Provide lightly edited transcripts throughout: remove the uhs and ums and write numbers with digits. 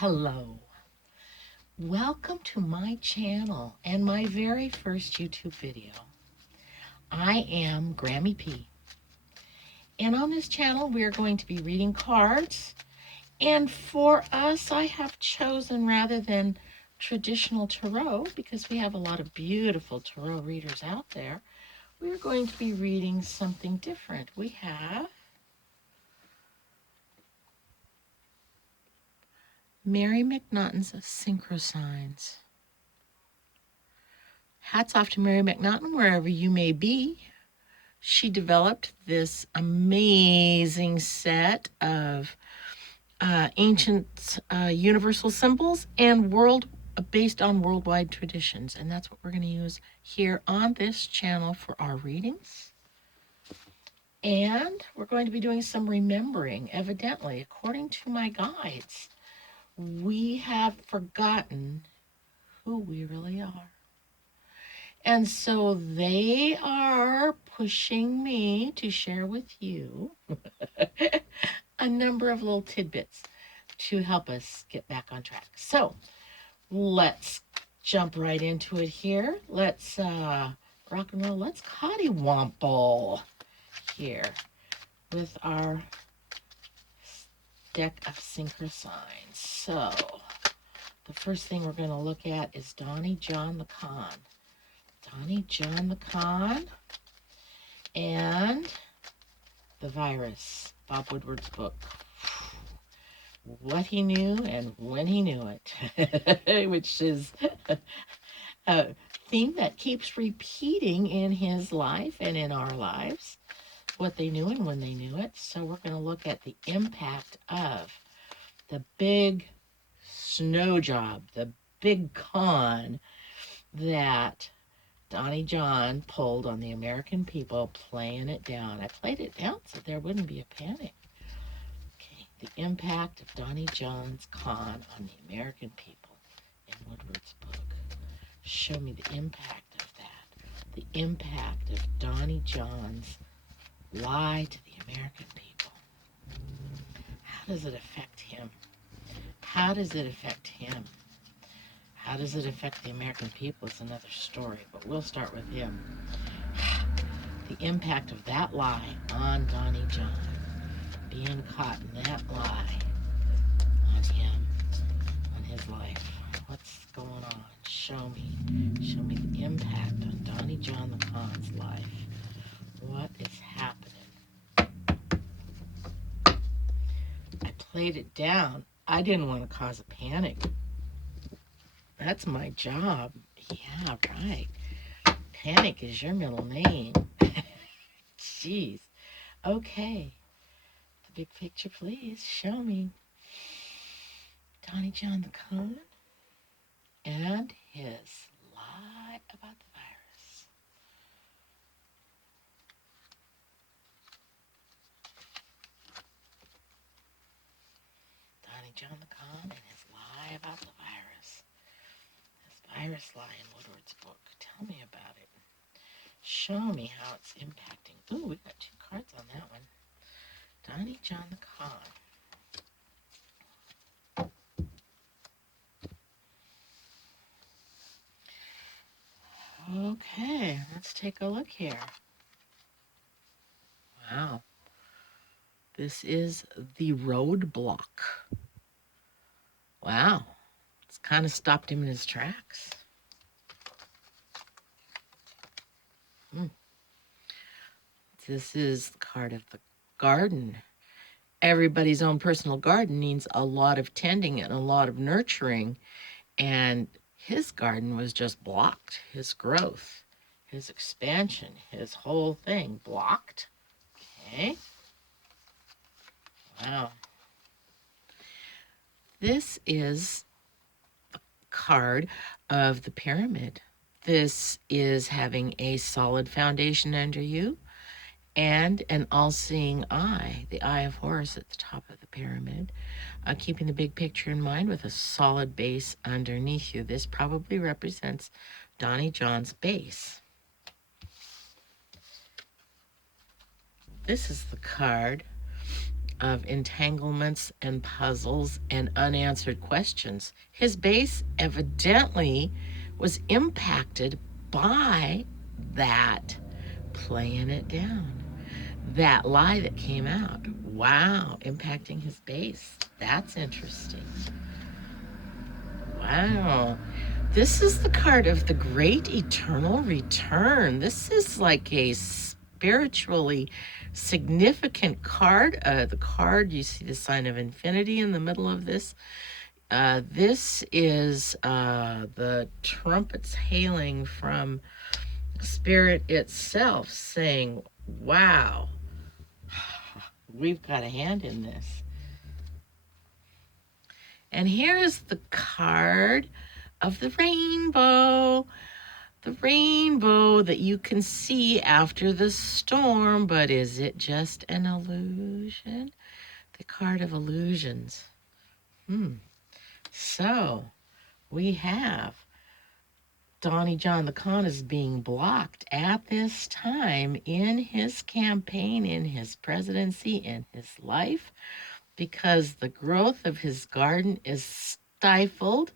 Hello. Welcome to my channel and my very first YouTube video. I am Grammy P. And on this channel, we are going to be reading cards. And for us, I have chosen rather than traditional tarot, because we have a lot of beautiful tarot readers out there, we're going to be reading something different. We have Mary McNaughton's Synchro Signs. Hats off to Mary McNaughton, wherever you may be. She developed this amazing set of ancient universal symbols and based on worldwide traditions. And that's what we're going to use here on this channel for our readings. And we're going to be doing some remembering. Evidently, according to my guides, we have forgotten who we really are. And so they are pushing me to share with you a number of little tidbits to help us get back on track. So let's jump right into it here. Let's rock and roll. Let's cottywomple here with our deck of synchro signs. So the first thing we're going to look at is Donnie John the Con. Donnie John the Con and the Virus, Bob Woodward's book. What he knew and when he knew it, which is a theme that keeps repeating in his life and in our lives, what they knew and when they knew it. So we're going to look at the impact of the big snow job, the big con that Donnie John pulled on the American people, playing it down. I played it down so there wouldn't be a panic. Okay, the impact of Donnie John's con on the American people in Woodward's book. Show me the impact of that. The impact of Donnie John's lie to the American people. How does it affect him? How does it affect him? How does it affect the American people is another story, but we'll start with him. The impact of that lie on Donnie John, being caught in that lie on him, on his life. What's going on? Show me the impact on Donnie John the Con's life. What is happening? I played it down. I didn't want to cause a panic. That's my job. Yeah, right. Panic is your middle name. Jeez. Okay. The big picture, please. Show me. Donnie John the Con and his lie about the virus. Donnie John the Con and his lie about the virus. Virus lie in Woodward's book. Tell me about it. Show me how it's impacting. Ooh, we got 2 cards on that one. Donnie John the Con. Okay, let's take a look here. Wow. This is the roadblock. Wow. It's kind of stopped him in his tracks. This is the card of the garden. Everybody's own personal garden needs a lot of tending and a lot of nurturing. And his garden was just blocked. His growth, his expansion, his whole thing blocked. Okay. Wow. This is a card of the pyramid. This is having a solid foundation under you and an all-seeing eye, the Eye of Horus at the top of the pyramid, keeping the big picture in mind with a solid base underneath you. This probably represents Donnie John's base. This is the card of entanglements and puzzles and unanswered questions. His base evidently was impacted by that playing it down, that lie that came out. Wow, impacting his base. That's interesting. Wow. This is the card of the great eternal return. This is like a spiritually significant card. The card, you see the sign of infinity in the middle of this. This is the trumpets hailing from Spirit itself saying, wow, we've got a hand in this. And here is the card of the rainbow. The rainbow that you can see after the storm, but is it just an illusion? The card of illusions. So we have Donnie John the Con is being blocked at this time in his campaign, in his presidency, in his life, because the growth of his garden is stifled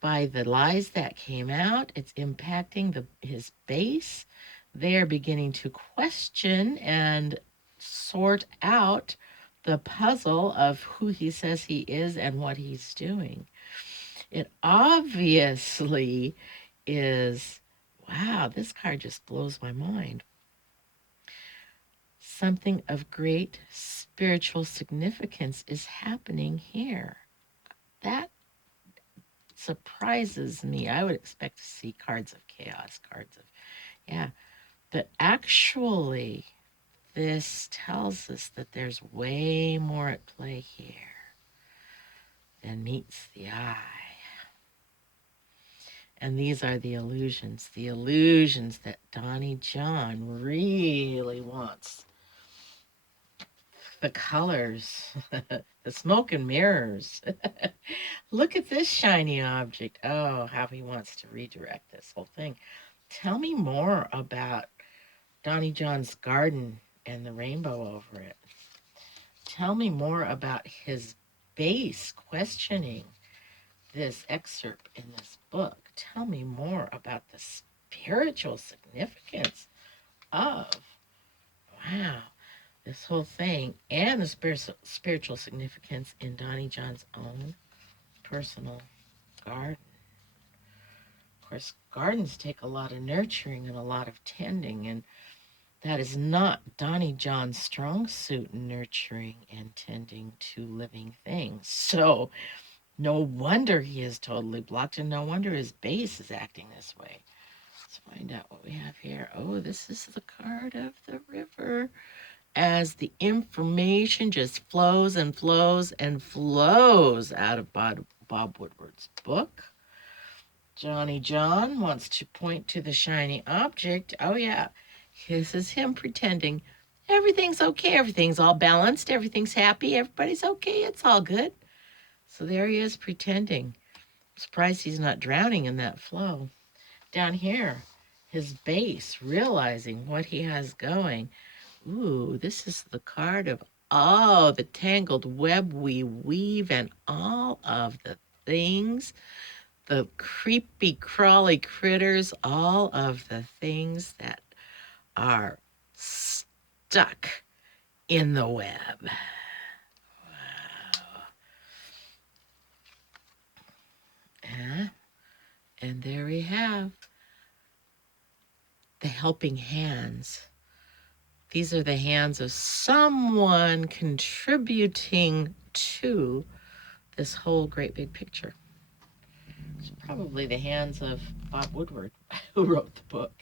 by the lies that came out. It's impacting his base. They are beginning to question and sort out the puzzle of who he says he is and what he's doing. It obviously is, wow, this card just blows my mind. Something of great spiritual significance is happening here. That surprises me. I would expect to see cards of chaos, but actually this tells us that there's way more at play here than meets the eye. And these are the illusions that Donnie John really wants. The colors, the smoke and mirrors. Look at this shiny object. Oh, how he wants to redirect this whole thing. Tell me more about Donnie John's garden and the rainbow over it. Tell me more about his base questioning this excerpt in this book. Tell me more about the spiritual significance of, wow, this whole thing, and the spiritual significance in Donnie John's own personal garden. Of course, gardens take a lot of nurturing and a lot of tending, and that is not Donnie John's strong suit, nurturing and tending to living things. So no wonder he is totally blocked, and no wonder his base is acting this way. Let's find out what we have here. Oh, this is the card of the river. As the information just flows and flows and flows out of Bob Woodward's book. Donnie John wants to point to the shiny object. Oh, yeah. This is him pretending everything's okay, everything's all balanced, everything's happy, everybody's okay, it's all good. So there he is pretending. I'm surprised he's not drowning in that flow. Down here, his base, realizing what he has going. Ooh, this is the card of, oh, the tangled web we weave and all of the things, the creepy, crawly critters, all of the things that are stuck in the web. Wow. And there we have the helping hands. These are the hands of someone contributing to this whole great big picture. It's probably the hands of Bob Woodward, who wrote the book.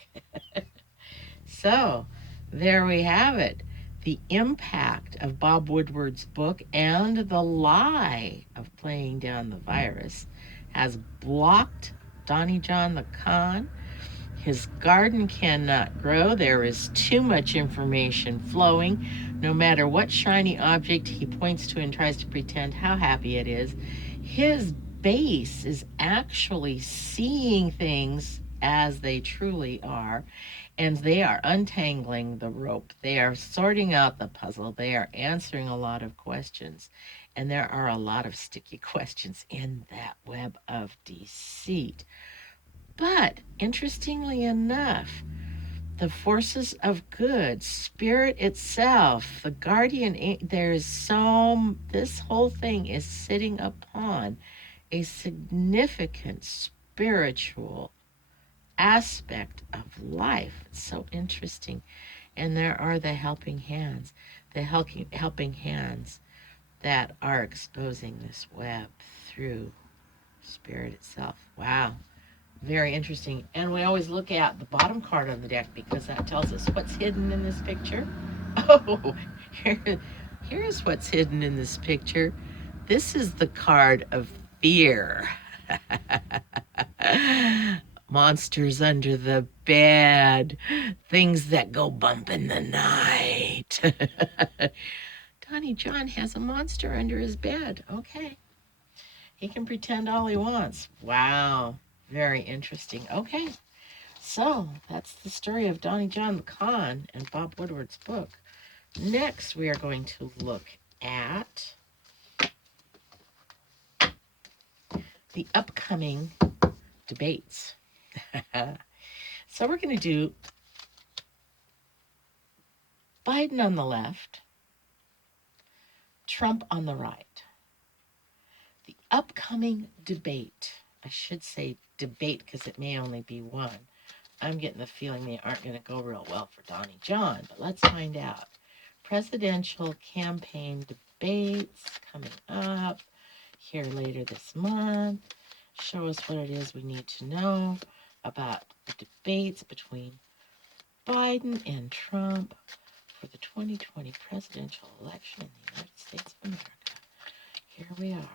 So there we have it. The impact of Bob Woodward's book and the lie of playing down the virus has blocked Donnie John the Con. His garden cannot grow. There is too much information flowing. No matter what shiny object he points to and tries to pretend how happy it is, his base is actually seeing things as they truly are, and they are untangling the rope. They are sorting out the puzzle. They are answering a lot of questions. And there are a lot of sticky questions in that web of deceit. But interestingly enough, the forces of good, spirit itself, the guardian, there's this whole thing is sitting upon a significant spiritual aspect of life. It's so interesting. And there are the helping hands, the helping hands that are exposing this web through spirit itself. Wow. Very interesting. And we always look at the bottom card of the deck because that tells us what's hidden in this picture. Oh, here's what's hidden in this picture. This is the card of fear. Monsters under the bed, things that go bump in the night. Donnie John has a monster under his bed. Okay. He can pretend all he wants. Wow. Very interesting. Okay. So that's the story of Donnie John the Con and Bob Woodward's book. Next, we are going to look at the upcoming debates. So we're going to do Biden on the left, Trump on the right. The upcoming debate, I should say debate because it may only be one. I'm getting the feeling they aren't going to go real well for Donnie John, but let's find out. Presidential campaign debates coming up here later this month. Show us what it is we need to know about the debates between Biden and Trump for the 2020 presidential election in the United States of America. Here we are.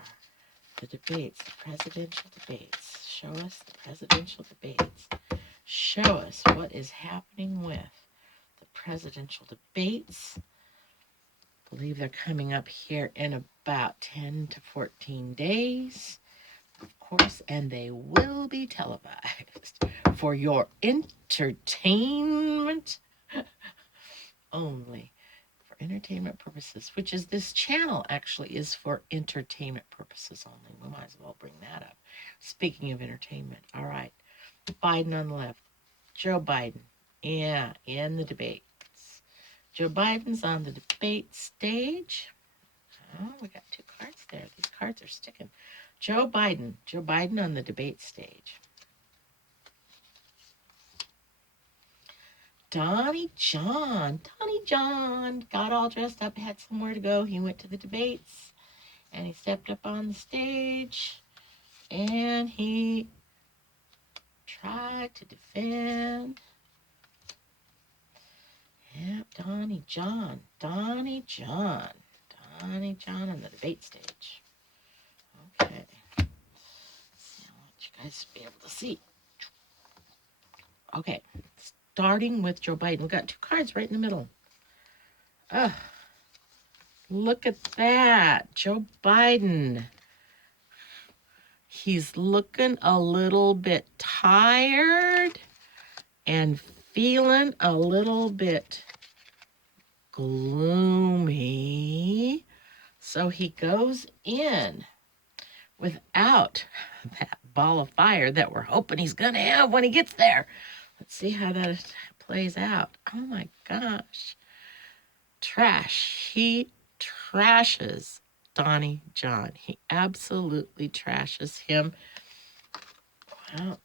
The debates, the presidential debates. Show us the presidential debates. Show us what is happening with the presidential debates. I believe they're coming up here in about 10 to 14 days, of course, and they will be televised for your entertainment only. For entertainment purposes, which is this channel actually is for entertainment purposes only. We might as well bring that up. Speaking of entertainment, all right. Biden on the left, Joe Biden, yeah, in the debates. Joe Biden's on the debate stage. Oh, we got two cards there. These cards are sticking. Joe Biden on the debate stage. Donnie John got all dressed up, had somewhere to go. He went to the debates and he stepped up on the stage and he tried to defend. Yep, Donnie John on the debate stage. Okay. So I want you guys to be able to see. Okay. Starting with Joe Biden. We've got two cards right in the middle. Look at that. Joe Biden. He's looking a little bit tired and feeling a little bit gloomy. So he goes in without that ball of fire that we're hoping he's going to have when he gets there. Let's see how that plays out. Oh my gosh. Trash. He trashes Donnie John. He absolutely trashes him. Well,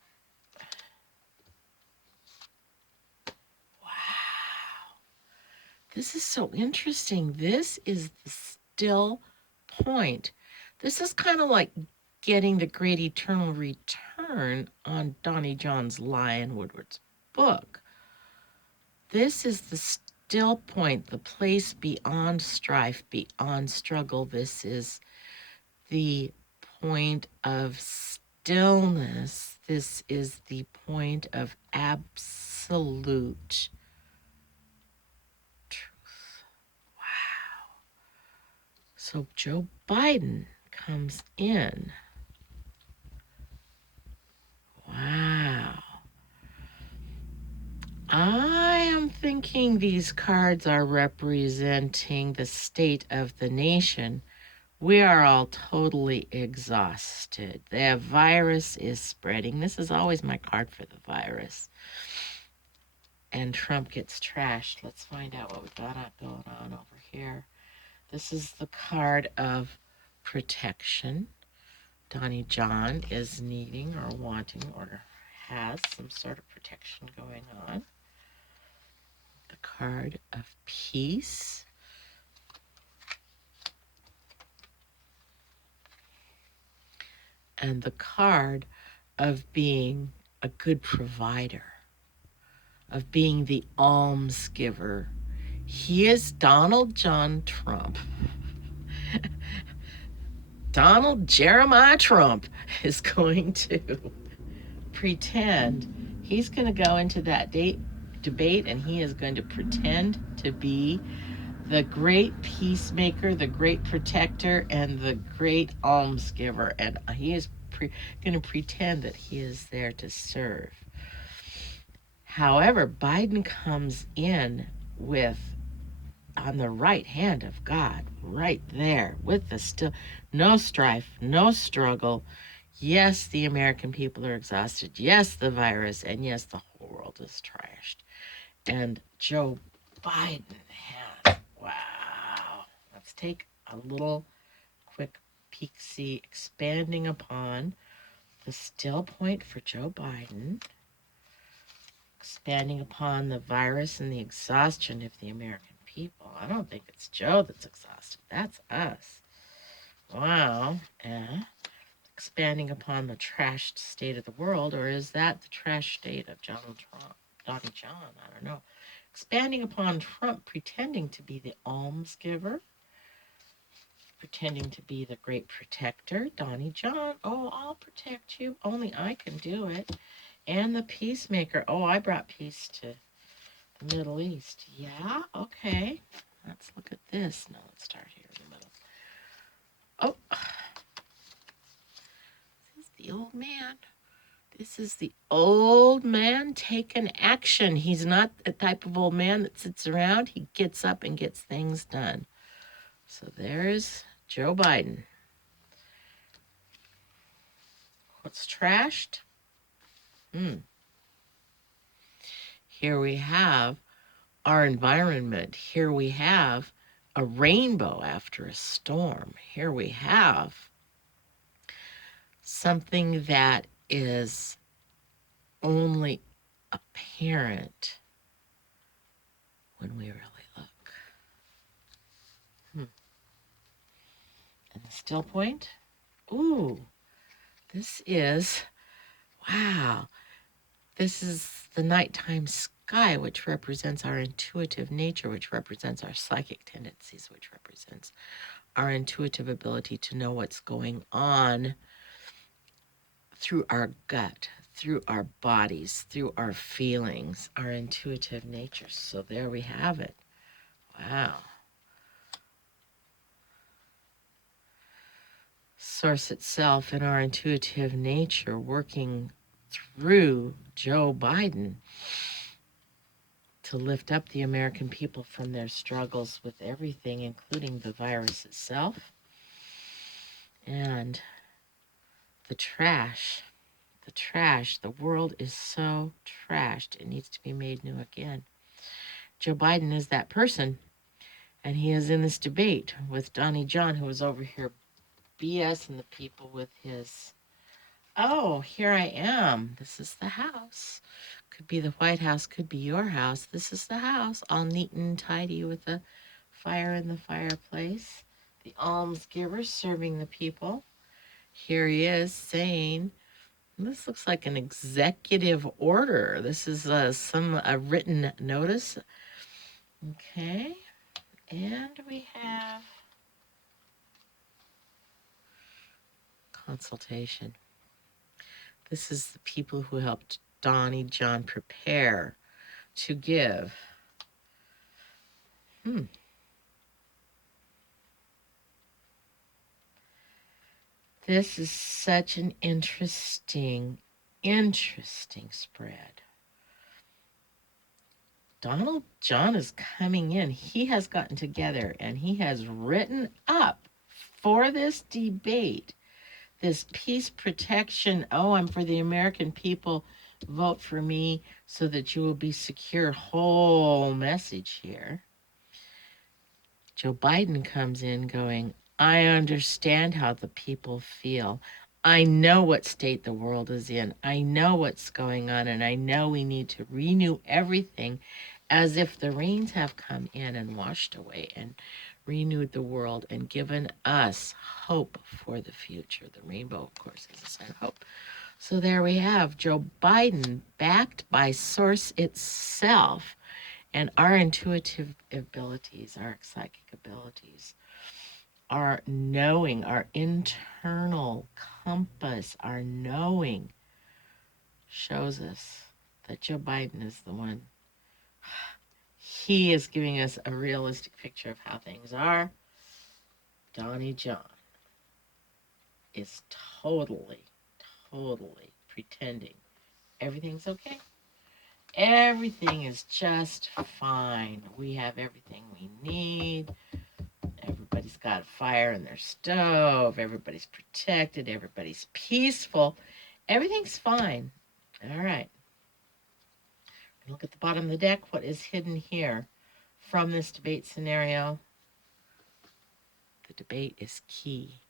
wow. This is so interesting. This is the still point. This is kind of like getting the great eternal return on Donnie John's lie in Woodward's book. This is the still point, the place beyond strife, beyond struggle. This is the point of stillness. This is the point of absolute truth. Wow. So Joe Biden comes in. Wow. I am thinking these cards are representing the state of the nation. We are all totally exhausted. The virus is spreading. This is always my card for the virus. And Trump gets trashed. Let's find out what we got going on over here. This is the card of protection. Donnie John is needing or wanting or has some sort of protection going on. The card of peace. And the card of being a good provider, of being the alms giver. He is Donald John Trump. Donald Jeremiah Trump is going to pretend. He's going to go into that debate and he is going to pretend to be the great peacemaker, the great protector, and the great almsgiver. And he is going to pretend that he is there to serve. However, Biden comes in with on the right hand of God, right there with the still, no strife, no struggle. Yes, the American people are exhausted. Yes, the virus, and yes, the whole world is trashed. And Joe Biden has, wow. Let's take a little quick peek-see, expanding upon the still point for Joe Biden, expanding upon the virus and the exhaustion of the American people. I don't think it's Joe that's exhausted. That's us. Wow. Expanding upon the trashed state of the world, or is that the trash state of Donald Trump? Donnie John, I don't know. Expanding upon Trump pretending to be the almsgiver, pretending to be the great protector. Donnie John, oh, I'll protect you. Only I can do it. And the peacemaker. Oh, I brought peace to the Middle East. Yeah, okay. Let's look at this. No, let's start here in the middle. Oh, this is the old man. This is the old man taking action. He's not the type of old man that sits around. He gets up and gets things done. So there's Joe Biden. What's trashed? Here we have our environment. Here we have a rainbow after a storm. Here we have something that is only apparent when we really look. And the still point? Ooh, this is, wow, this is the nighttime sky, which represents our intuitive nature, which represents our psychic tendencies, which represents our intuitive ability to know what's going on through our gut, through our bodies, through our feelings, our intuitive nature. So there we have it. Wow. Source itself and our intuitive nature working through Joe Biden to lift up the American people from their struggles with everything, including the virus itself and the trash. The trash. The world is so trashed. It needs to be made new again. Joe Biden is that person, and he is in this debate with Donnie John, who was over here BSing the people with his, oh, here I am. This is the house. Could be the White House, could be your house. This is the house, all neat and tidy with a fire in the fireplace. The almsgiver serving the people. Here he is saying, this looks like an executive order. This is a written notice. Okay. And we have consultation. This is the people who helped Donnie John prepare to give. This is such an interesting spread. Donald John is coming in. He has gotten together and he has written up for this debate, this peace protection. Oh, I'm for the American people. Vote for me so that you will be secure. Whole message here. Joe Biden comes in going, I understand how the people feel. I know what state the world is in. I know what's going on, and I know we need to renew everything as if the rains have come in and washed away and renewed the world and given us hope for the future. The rainbow, of course, is a sign of hope. So there we have Joe Biden, backed by Source itself, and our intuitive abilities, our psychic abilities, our knowing, our internal compass, our knowing shows us that Joe Biden is the one. He is giving us a realistic picture of how things are. Donnie John is totally, totally pretending everything's okay. Everything is just fine. We have everything we need. Everybody's got a fire in their stove. Everybody's protected. Everybody's peaceful. Everything's fine. All right. Look at the bottom of the deck. What is hidden here from this debate scenario? The debate is key.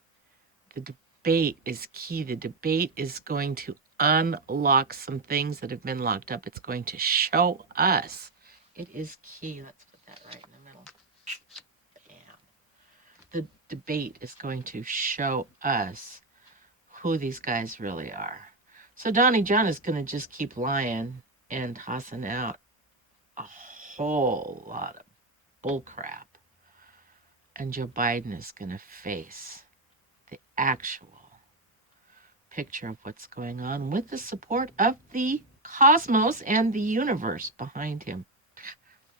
The debate is key. The debate is going to unlock some things that have been locked up. It's going to show us. It is key. Let's put that right in the middle. Bam. The debate is going to show us who these guys really are. So Donnie John is going to just keep lying and tossing out a whole lot of bullcrap. And Joe Biden is going to face the actual picture of what's going on with the support of the cosmos and the universe behind him.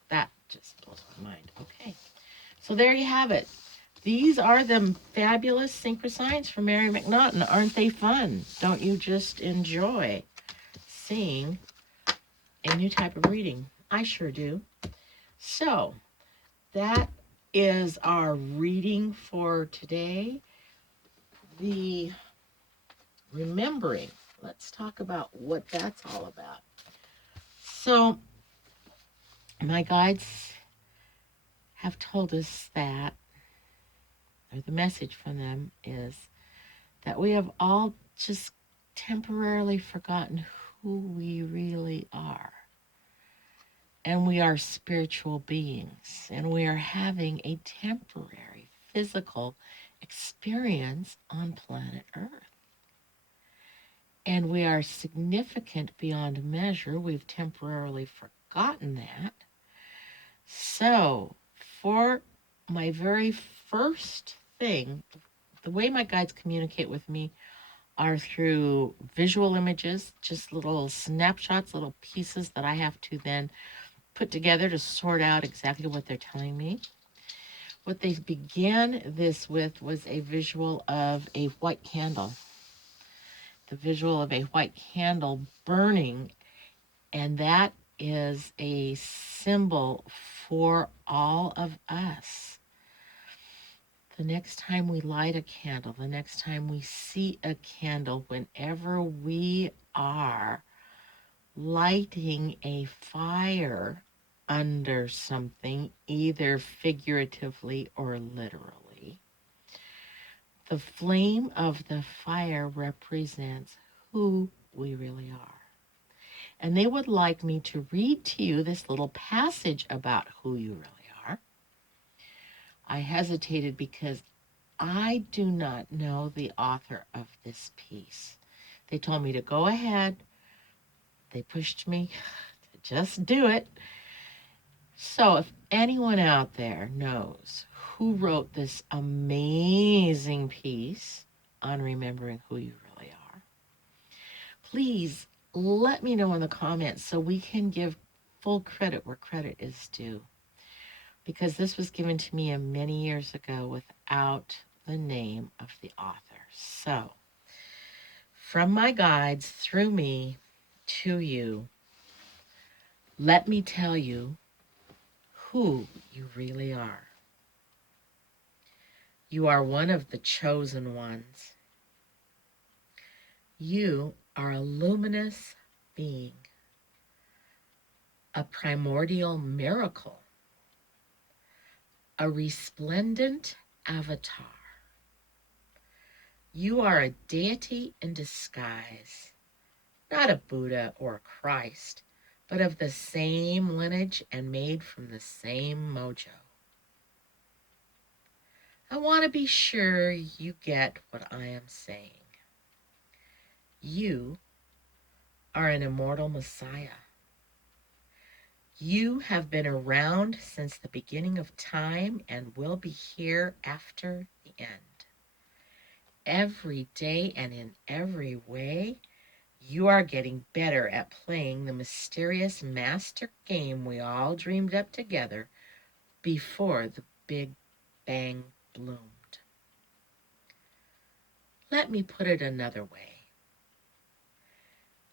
That just blows my mind. Okay. So there you have it. These are the fabulous synchrosigns from Mary McNaughton. Aren't they fun? Don't you just enjoy seeing a new type of reading? I sure do. So that is our reading for today. The remembering. Let's talk about what that's all about. So my guides have told us that, or the message from them is that we have all just temporarily forgotten who we really are. And we are spiritual beings, and we are having a temporary physical experience on planet Earth. And we are significant beyond measure. We've temporarily forgotten that. So, for my very first thing, the way my guides communicate with me are through visual images, just little snapshots, little pieces that I have to then put together to sort out exactly what they're telling me. What they began this with was a visual of a white candle. The visual of a white candle burning, and that is a symbol for all of us. The next time we light a candle, the next time we see a candle, whenever we are lighting a fire under something, either figuratively or literally, the flame of the fire represents who we really are. And they would like me to read to you this little passage about who you really are. I hesitated because I do not know the author of this piece. They told me to go ahead. They pushed me to just do it. So if anyone out there knows who wrote this amazing piece on remembering who you really are, please let me know in the comments so we can give full credit where credit is due. Because this was given to me many years ago without the name of the author. So, from my guides through me to you, let me tell you who you really are. You are one of the chosen ones. You are a luminous being, a primordial miracle, a resplendent avatar. You are a deity in disguise, not a Buddha or a Christ, but of the same lineage and made from the same mojo. I want to be sure you get what I am saying. You are an immortal Messiah. You have been around since the beginning of time and will be here after the end. Every day and in every way, you are getting better at playing the mysterious master game we all dreamed up together before the Big Bang bloomed. Let me put it another way.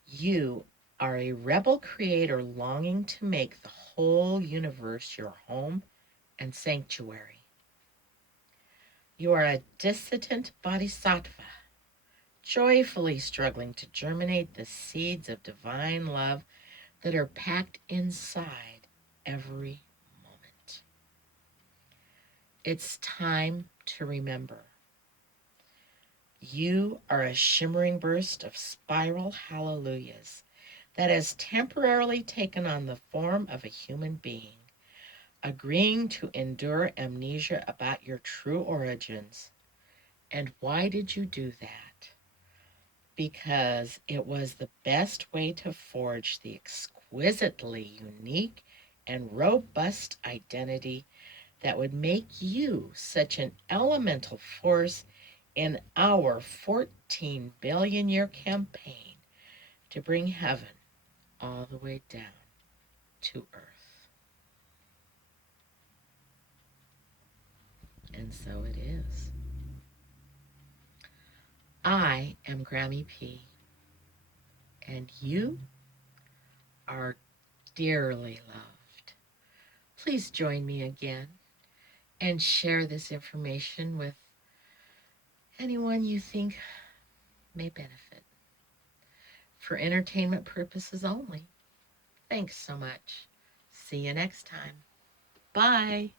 You are a rebel creator longing to make the whole universe your home and sanctuary. You are a dissident bodhisattva, joyfully struggling to germinate the seeds of divine love that are packed inside every moment. It's time to remember. You are a shimmering burst of spiral hallelujahs that has temporarily taken on the form of a human being, agreeing to endure amnesia about your true origins. And why did you do that? Because it was the best way to forge the exquisitely unique and robust identity that would make you such an elemental force in our 14 billion year campaign to bring heaven all the way down to earth. And so it is. I am Grammy P, and you are dearly loved. Please join me again and share this information with anyone you think may benefit. For entertainment purposes only. Thanks so much. See you next time. Bye.